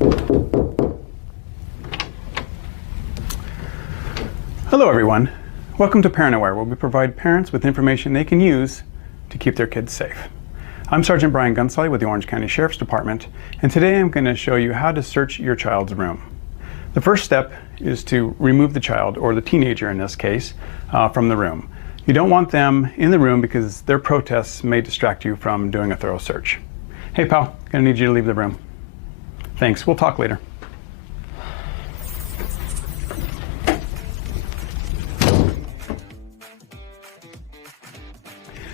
Hello everyone, welcome to ParentAware, where we provide parents with information they can use to keep their kids safe. I'm Sergeant Brian Gunsolly with the Orange County Sheriff's Department, and today I'm going to show you how to search your child's room. The first step is to remove the child, or the teenager in this case, from the room. You don't want them in the room because their protests may distract you from doing a thorough search. Hey pal, gonna need you to leave the room. Thanks, we'll talk later.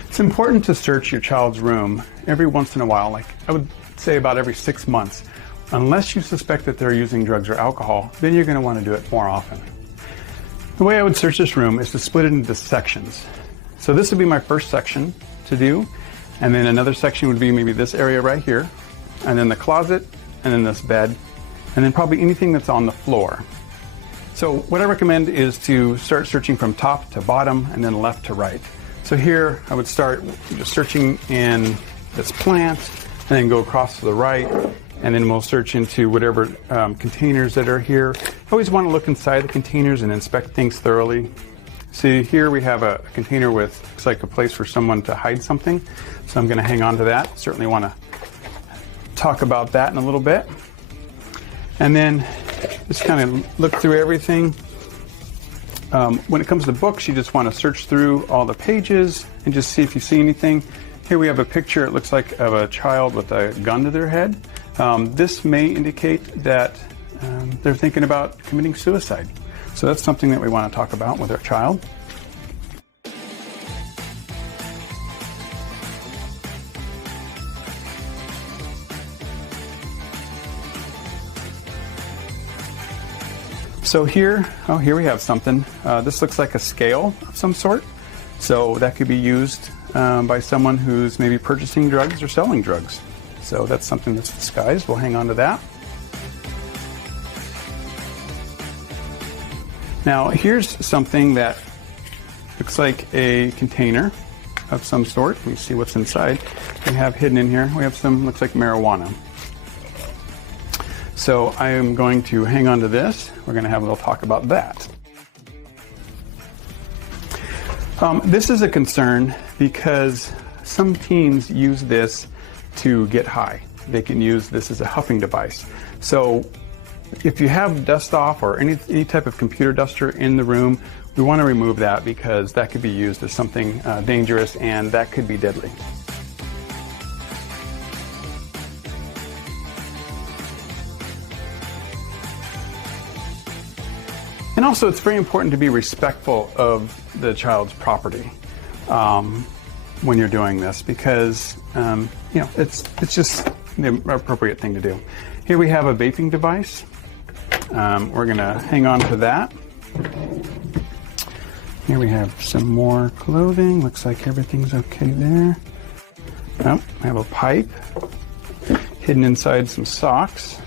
It's important to search your child's room every once in a while, like I would say about every 6 months. Unless you suspect that they're using drugs or alcohol, then you're going to want to do it more often. The way I would search this room is to split it into sections. So this would be my first section to do, and then another section would be maybe this area right here, and then the closet, and then this bed, and then probably anything that's on the floor. So what I recommend is to start searching from top to bottom and then left to right. So here I would start just searching in this plant and then go across to the right, and then we'll search into whatever containers that are here. I always want to look inside the containers and inspect things thoroughly. See, here we have a container with, looks like a place for someone to hide something. So I'm going to hang on to that. Certainly want to talk about that in a little bit. And then just kind of look through everything. When it comes to books, you just want to search through all the pages and just see if you see anything. Here we have a picture, it looks like, of a child with a gun to their head. This may indicate that they're thinking about committing suicide. So that's something that we want to talk about with our child. So here we have something. This looks like a scale of some sort. So that could be used by someone who's maybe purchasing drugs or selling drugs. So that's something that's disguised. We'll hang on to that. Now here's something that looks like a container of some sort. Let me see what's inside. We have hidden in here, we have some, looks like marijuana. So I am going to hang on to this. We're going to have a little talk about that. This is a concern because some teens use this to get high. They can use this as a huffing device. So if you have dust off or any type of computer duster in the room, we want to remove that because that could be used as something dangerous, and that could be deadly. And also, it's very important to be respectful of the child's property when you're doing this, because you know, it's just the appropriate thing to do. Here we have a vaping device. We're going to hang on to that. Here we have some more clothing. Looks like everything's okay there. Oh, I have a pipe hidden inside some socks.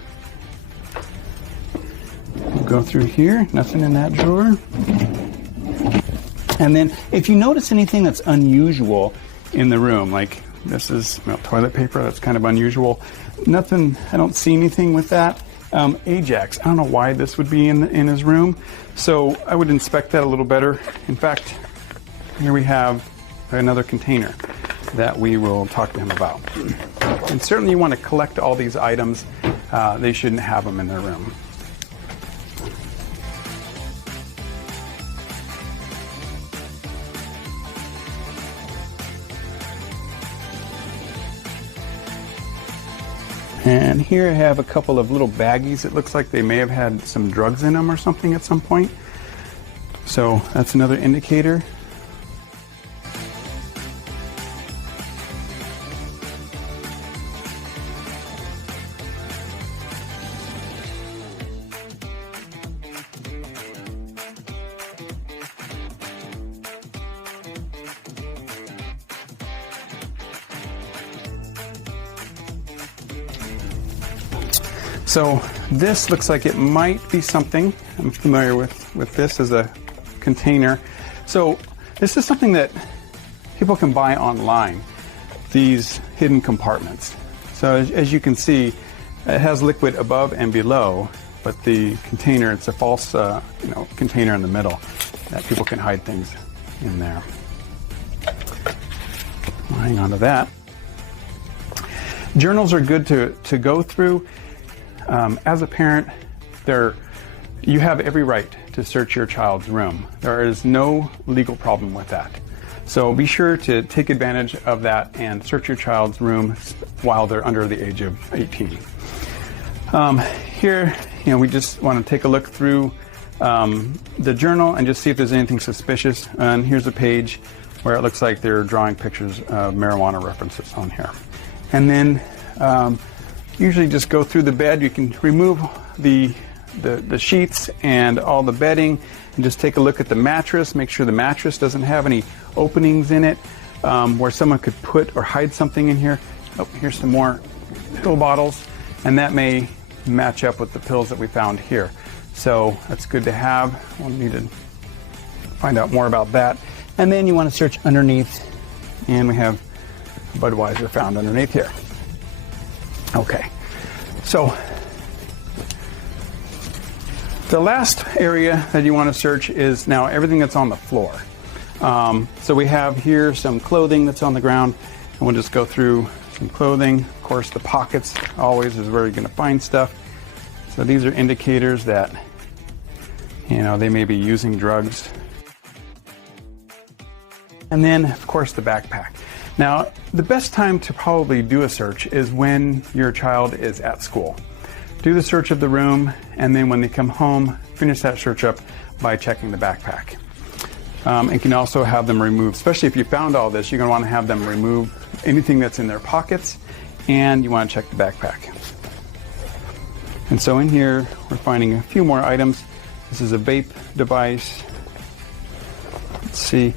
We'll go through here, nothing in that drawer. And then if you notice anything that's unusual in the room, like this is toilet paper, that's kind of unusual. Nothing, I don't see anything with that. Ajax, I don't know why this would be in his room, so I would inspect that a little better. In fact, here we have another container that we will talk to him about. And certainly you want to collect all these items. They shouldn't have them in their room. And here I have a couple of little baggies. It looks like they may have had some drugs in them or something at some point. So that's another indicator. So this looks like it might be something. I'm familiar with this as a container. So this is something that people can buy online, these hidden compartments. So as you can see, It has liquid above and below, but the container, it's a false container in the middle that people can hide things in there. I'll hang on to that. Journals are good to go through. As a parent, you have every right to search your child's room. There is no legal problem with that. So be sure to take advantage of that and search your child's room while they're under the age of 18. Here, we just want to take a look through the journal and just see if there's anything suspicious. And here's a page where it looks like they're drawing pictures of marijuana references on here. And then usually just go through the bed. You can remove the sheets and all the bedding and just take a look at the mattress. Make sure the mattress doesn't have any openings in it where someone could put or hide something in here. Oh, here's some more pill bottles, and that may match up with the pills that we found here. So that's good to have. We'll need to find out more about that. And then you want to search underneath, and we have Budweiser found underneath here. Okay, so the last area that you want to search is now everything that's on the floor. So we have here some clothing that's on the ground, and we'll just go through some clothing. Of course, the pockets always is where you're going to find stuff. So these are indicators that, they may be using drugs. And then, of course, the backpack. Now, the best time to probably do a search is when your child is at school. Do the search of the room, and then when they come home, finish that search up by checking the backpack. And can also have them remove, especially if you found all this, you're going to want to have them remove anything that's in their pockets, and you want to check the backpack. And so in here, we're finding a few more items. This is a vape device. Let's see.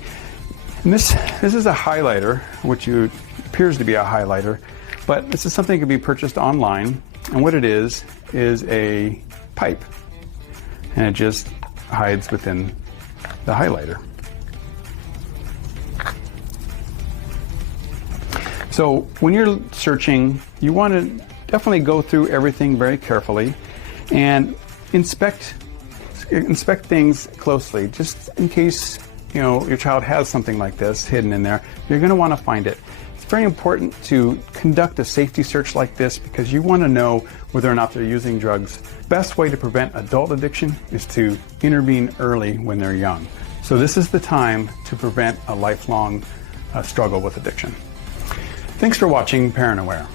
And this is a highlighter, which appears to be a highlighter, but this is something that can be purchased online. And what it is a pipe, and it just hides within the highlighter. So when you're searching, you want to definitely go through everything very carefully and inspect things closely, just in case your child has something like this hidden in there. You're going to want to find it. It's very important to conduct a safety search like this because you want to know whether or not they're using drugs. Best way to prevent adult addiction is to intervene early when they're young. So this is the time to prevent a lifelong struggle with addiction. Thanks for watching Parent Aware.